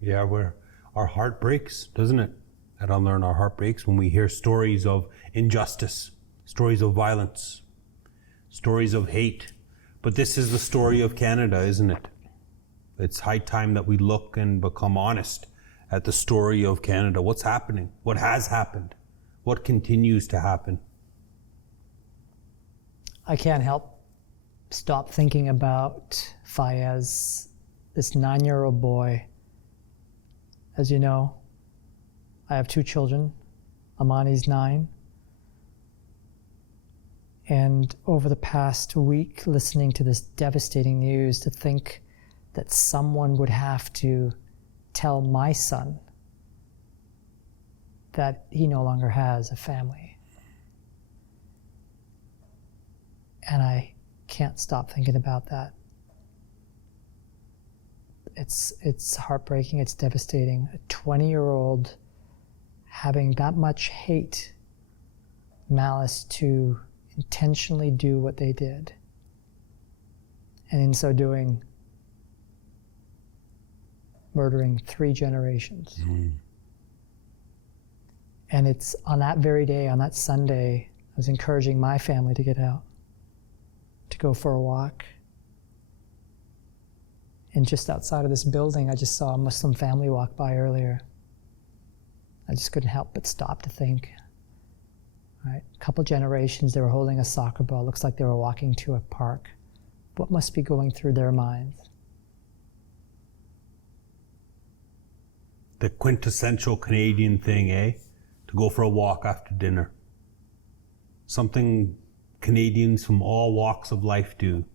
Yeah, our heart breaks, doesn't it? At Unlearn, our heart breaks when we hear stories of injustice, stories of violence, stories of hate. But this is the story of Canada, isn't it? It's high time that we look and become honest at the story of Canada. What's happening? What has happened? What continues to happen? I can't help stop thinking about Fayez, this 9-year-old boy. As you know, I have 2 children. Amani's 9. And over the past week, listening to this devastating news, to think that someone would have to tell my son that he no longer has a family. And I can't stop thinking about that. It's heartbreaking, it's devastating. A 20-year-old having that much hate, malice to intentionally do what they did. And in so doing, murdering 3 generations. Mm. And it's on that very day, on that Sunday, I was encouraging my family to get out, to go for a walk. And just outside of this building, I just saw a Muslim family walk by earlier. I just couldn't help but stop to think. Right? A couple generations, they were holding a soccer ball. Looks like they were walking to a park. What must be going through their minds? The quintessential Canadian thing, eh? To go for a walk after dinner. Something Canadians from all walks of life do.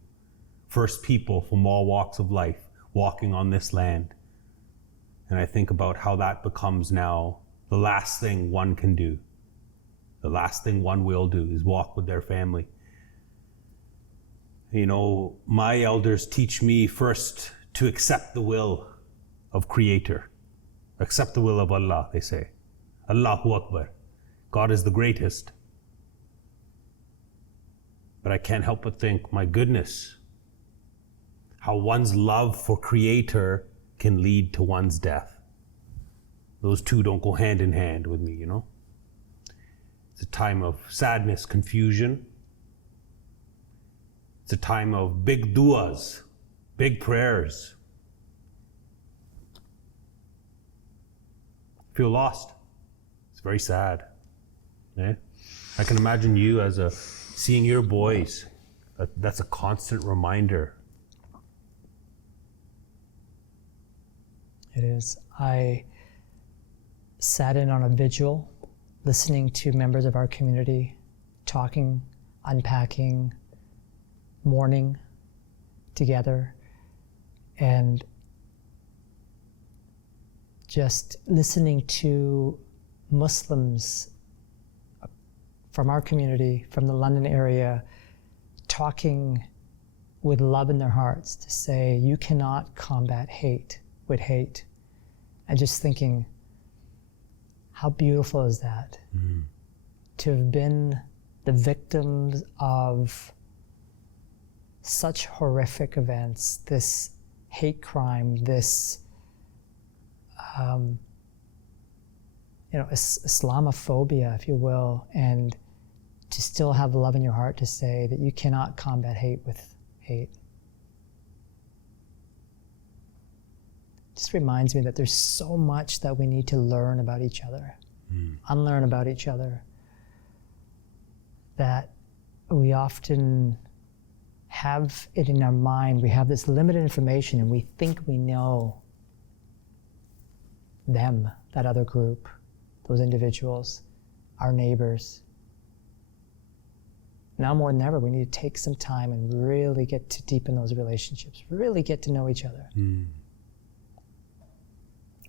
First people from all walks of life walking on this land. And I think about how that becomes now the last thing one can do. The last thing one will do is walk with their family. You know, my elders teach me first to accept the will of Creator. Accept the will of Allah, they say. Allahu Akbar. God is the greatest. But I can't help but think, my goodness, how one's love for Creator can lead to one's death. Those two don't go hand in hand with me, you know? It's a time of sadness, confusion. It's a time of big du'as, big prayers. Feel lost. It's very sad. Eh? I can imagine you as seeing your boys. That's a constant reminder. It is. I sat in on a vigil, listening to members of our community talking, unpacking, mourning together, and just listening to Muslims from our community, from the London area, talking with love in their hearts to say, you cannot combat hate with hate. And just thinking, how beautiful is that? Mm. To have been the victims of such horrific events, this hate crime, this Islamophobia, if you will, and to still have love in your heart to say that you cannot combat hate with hate. Just reminds me that there's so much that we need to learn about each other, unlearn about each other, that we often have it in our mind. We have this limited information and we think we know them, that other group, those individuals, our neighbors. Now more than ever, we need to take some time and really get to deepen those relationships, really get to know each other. Mm.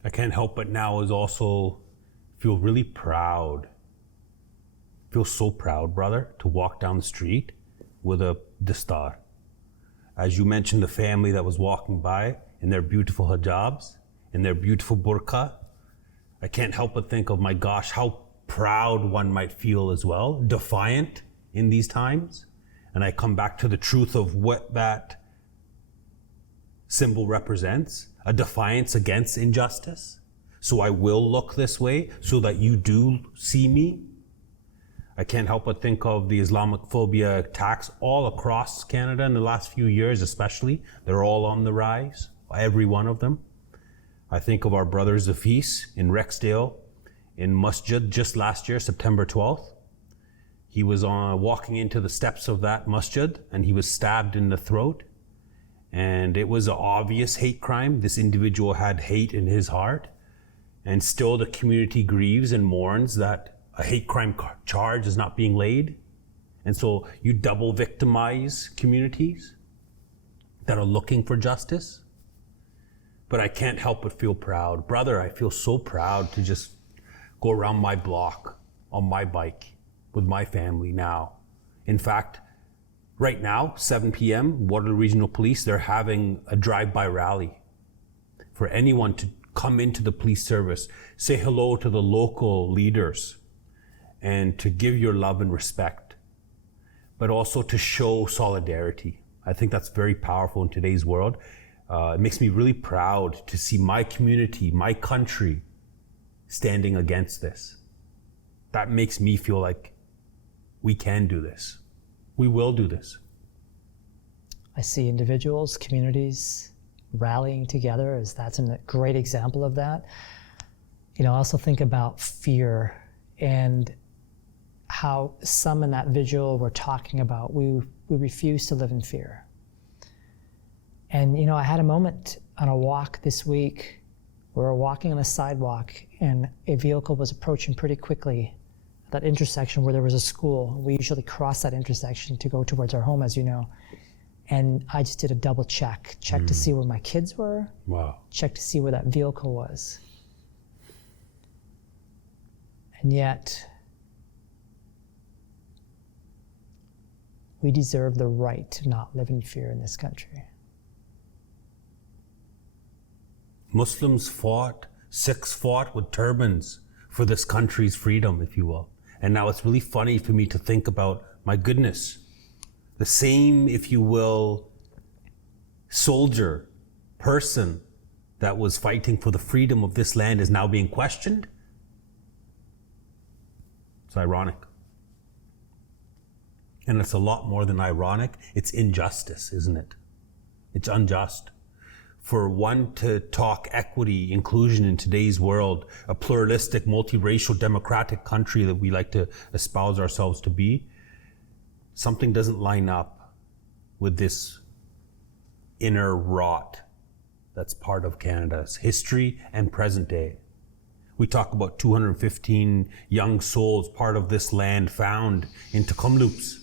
I can't help but now is also feel really proud. Feel so proud, brother, to walk down the street with a distar. As you mentioned, the family that was walking by in their beautiful hijabs, in their beautiful burqa, I can't help but think of, my gosh, how proud one might feel as well, defiant in these times. And I come back to the truth of what that symbol represents, a defiance against injustice. So I will look this way so that you do see me. I can't help but think of the Islamophobia attacks all across Canada in the last few years, especially. They're all on the rise, every one of them. I think of our brother Zafis in Rexdale, in Masjid just last year, September 12th. He was walking into the steps of that masjid and he was stabbed in the throat. And it was an obvious hate crime. This individual had hate in his heart. And still the community grieves and mourns that a hate crime charge is not being laid. And so you double victimize communities that are looking for justice. But I can't help but feel proud. Brother, I feel so proud to just go around my block on my bike with my family now. In fact, right now, 7 p.m., Waterloo Regional Police, they're having a drive-by rally for anyone to come into the police service, say hello to the local leaders, and to give your love and respect, but also to show solidarity. I think that's very powerful in today's world. It makes me really proud to see my community, my country, standing against this. That makes me feel like we can do this. We will do this. I see individuals, communities rallying together as that's a great example of that. I also think about fear and how some in that vigil were talking about we refuse to live in fear. And I had a moment on a walk this week. We were walking on a sidewalk and a vehicle was approaching pretty quickly at that intersection where there was a school. We usually cross that intersection to go towards our home, as you know. And I just did a double check to see where my kids were. Wow. Check to see where that vehicle was. And yet, we deserve the right to not live in fear in this country. Muslims fought, Sikhs fought with turbans for this country's freedom, if you will. And now it's really funny for me to think about, my goodness, the same, if you will, soldier, person that was fighting for the freedom of this land is now being questioned. It's ironic. And it's a lot more than ironic. It's injustice, isn't it? It's unjust. For one to talk equity, inclusion in today's world, a pluralistic, multiracial, democratic country that we like to espouse ourselves to be, something doesn't line up with this inner rot that's part of Canada's history and present day. We talk about 215 young souls, part of this land, found in Tecumloops.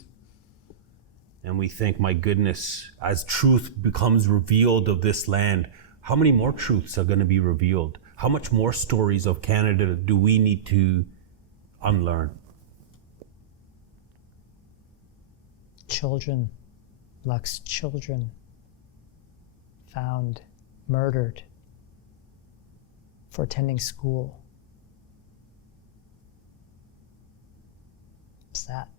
And we think, my goodness, as truth becomes revealed of this land, how many more truths are going to be revealed? How much more stories of Canada do we need to unlearn? Children, Lux's children, found murdered for attending school. Is that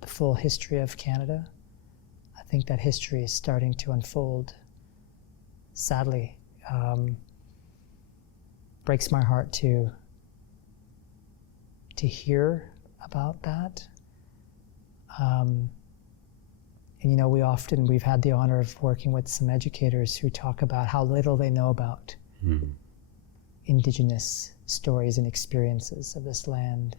the full history of Canada? I think that history is starting to unfold. Sadly, breaks my heart to hear about that. And we've had the honor of working with some educators who talk about how little they know about Indigenous stories and experiences of this land.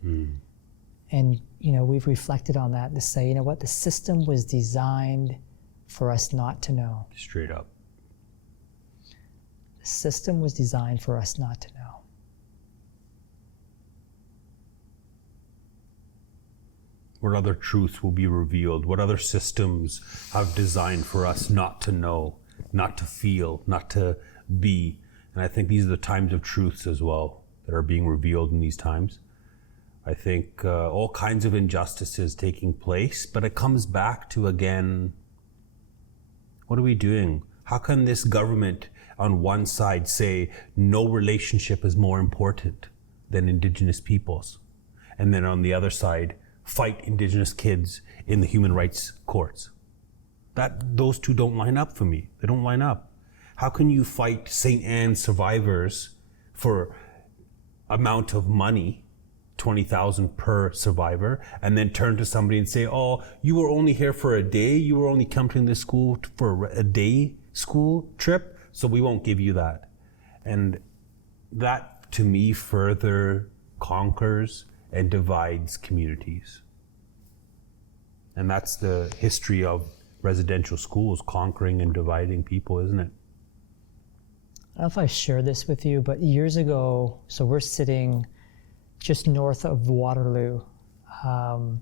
And, we've reflected on that to say, the system was designed for us not to know. Straight up. The system was designed for us not to know. What other truths will be revealed? What other systems have designed for us not to know, not to feel, not to be? And I think these are the times of truths as well that are being revealed in these times. I think all kinds of injustices taking place, but it comes back to, again, what are we doing? How can this government on one side say no relationship is more important than Indigenous peoples, and then on the other side fight Indigenous kids in the human rights courts? Those two don't line up for me. They don't line up. How can you fight St. Anne's survivors for amount of money, 20,000 per survivor, and then turn to somebody and say, oh, you were only here for a day, you were only coming to this school for a day school trip, so we won't give you that. And that, to me, further conquers and divides communities. And that's the history of residential schools, conquering and dividing people, isn't it? I don't know if I shared this with you, but years ago, so we're sitting just north of Waterloo, the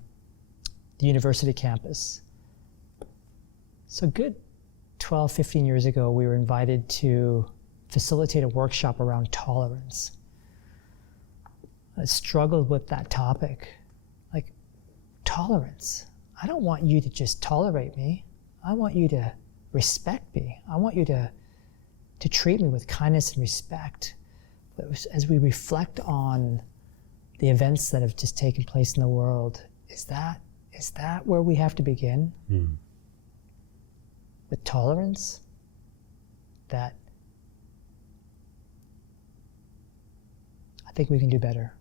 university campus. So good 12, 15 years ago, we were invited to facilitate a workshop around tolerance. I struggled with that topic. Like, tolerance. I don't want you to just tolerate me. I want you to respect me. I want you to treat me with kindness and respect. But as we reflect on the events that have just taken place in the world, is that where we have to begin? With tolerance? That I think we can do better.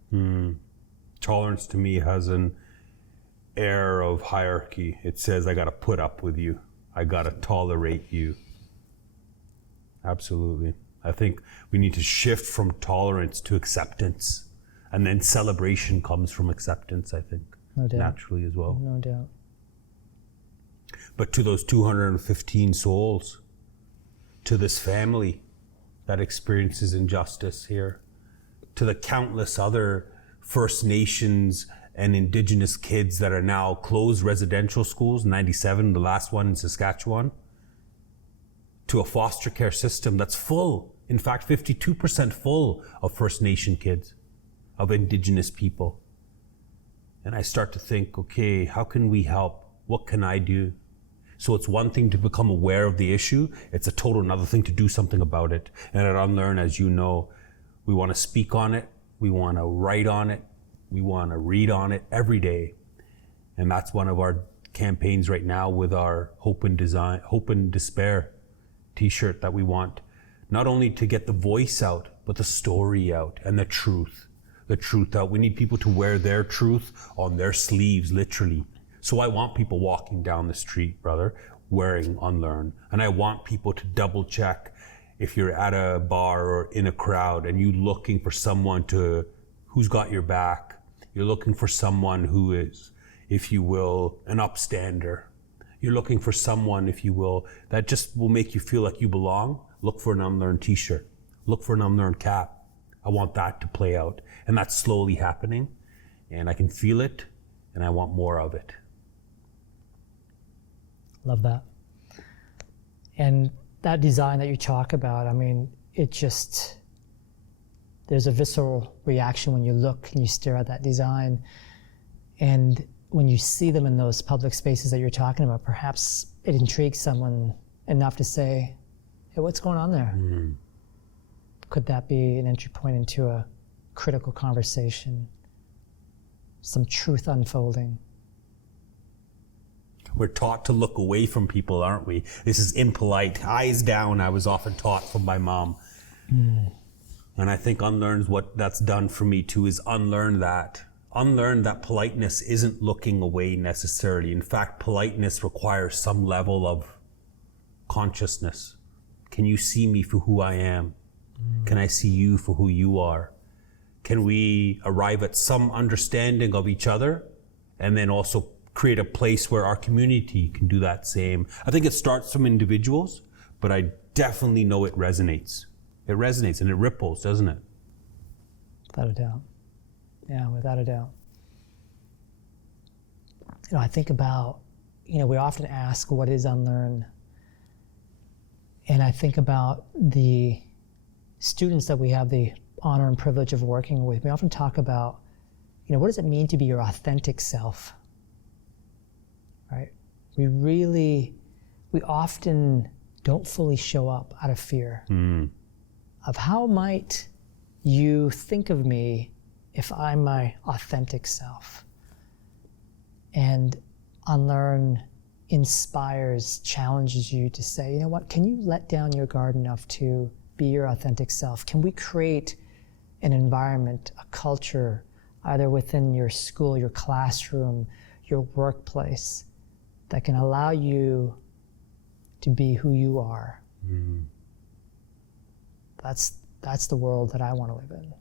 Tolerance to me has an air of hierarchy. It says I gotta put up with you. I gotta tolerate you. Absolutely. I think we need to shift from tolerance to acceptance. And then celebration comes from acceptance, I think. No doubt. Naturally as well. No doubt. But to those 215 souls, to this family that experiences injustice here, to the countless other First Nations and Indigenous kids that are now closed residential schools, 97, the last one in Saskatchewan, to a foster care system that's full, in fact, 52% full of First Nation kids, of Indigenous people. And I start to think, okay, how can we help? What can I do? So it's one thing to become aware of the issue. It's a total another thing to do something about it. And at Unlearn, as you know, we want to speak on it. We want to write on it. We want to read on it every day. And that's one of our campaigns right now with our Hope and Despair t-shirt that we want not only to get the voice out, but the story out and the truth out. We need people to wear their truth on their sleeves, literally. So I want people walking down the street, brother, wearing Unlearn. And I want people to double check if you're at a bar or in a crowd and you're looking for someone who's got your back. You're looking for someone who is, if you will, an upstander. You're looking for someone, if you will, that just will make you feel like you belong. Look for an Unlearn t-shirt. Look for an Unlearn cap. I want that to play out. And that's slowly happening. And I can feel it. And I want more of it. Love that. And that design that you talk about, I mean, there's a visceral reaction when you look and you stare at that design. And when you see them in those public spaces that you're talking about, perhaps it intrigues someone enough to say, hey, what's going on there? Could that be an entry point into a critical conversation? Some truth unfolding? We're taught to look away from people, aren't we? This is impolite. Eyes down, I was often taught from my mom. And I think Unlearn's what that's done for me too, is unlearn that. Unlearn that politeness isn't looking away necessarily. In fact, politeness requires some level of consciousness. Can you see me for who I am? Can I see you for who you are? Can we arrive at some understanding of each other and then also create a place where our community can do that same? I think it starts from individuals, but I definitely know it resonates. It resonates and it ripples, doesn't it? Without a doubt. Yeah, without a doubt. You know, I think about, we often ask, what is Unlearn? And I think about the students that we have the honor and privilege of working with. We often talk about, what does it mean to be your authentic self? Right? We often don't fully show up out of fear of how might you think of me if I'm my authentic self. And Unlearn inspires, challenges you to say, you know what, can you let down your guard enough to be your authentic self? Can we create an environment, a culture, either within your school, your classroom, your workplace, that can allow you to be who you are? That's the world that I want to live in.